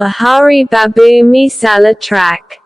Bahari Babu Misala track.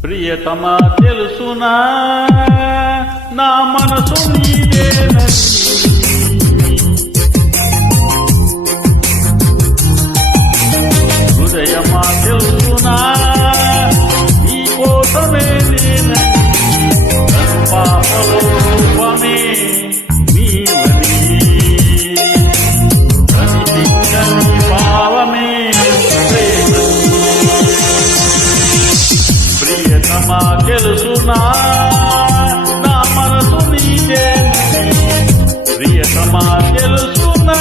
ప్రియతమా తెలుసునా నా మనసు నీదేనని హృదయమా తెలుసునా నీ కోసమే నేనని పాపరూపమే నీవని ప్రతిదిక్కని భావమే ప్రియతమా తెలుసునా నా మనసు నీదేనని ప్రియతమా తెలుసునా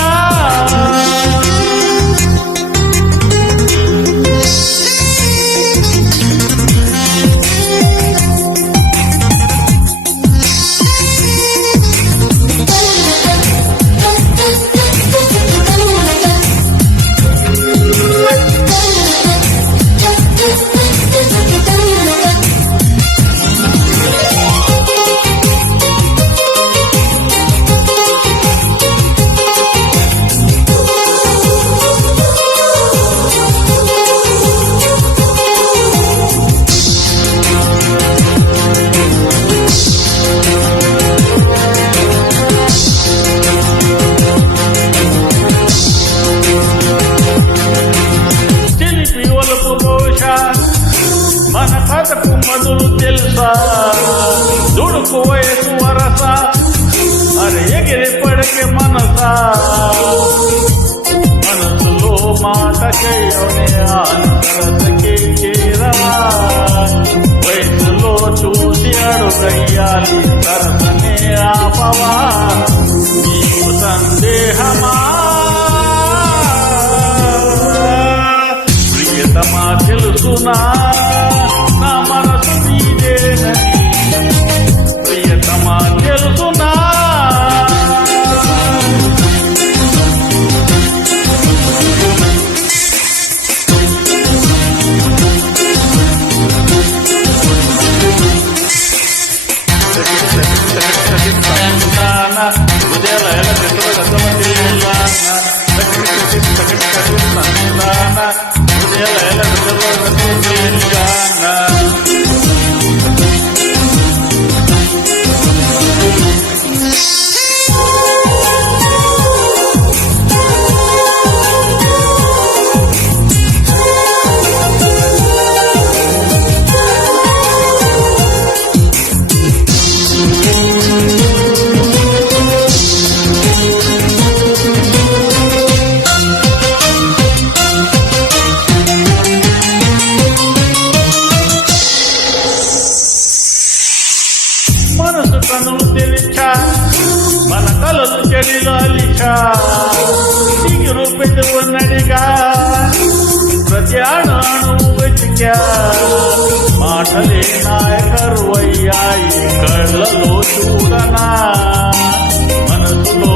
మన కథకు మధులు తెలుసా దుడుకు వయసు వరస అరే ఎగిరి పడకే మనసా మనసులో మాట చేయనే ఆనసరసకే చేరవా వయసులో చూసి అడుగయ్యాలి సరసనే ఆపవా నీకు సందేహమా ప్రియతమా తెలుసునా నా మనసు నీదేనని ప్రియతమా తెలుసునా మనసు కనులు తెరిచా మన కలలు చెడిలో అలిచా దిగురు పెట్టుకున్నడిగా ప్రతి అణువు వెతికా మాటలే నాయకరువయ్యాయి కళ్ళలో చూడనా మనసులో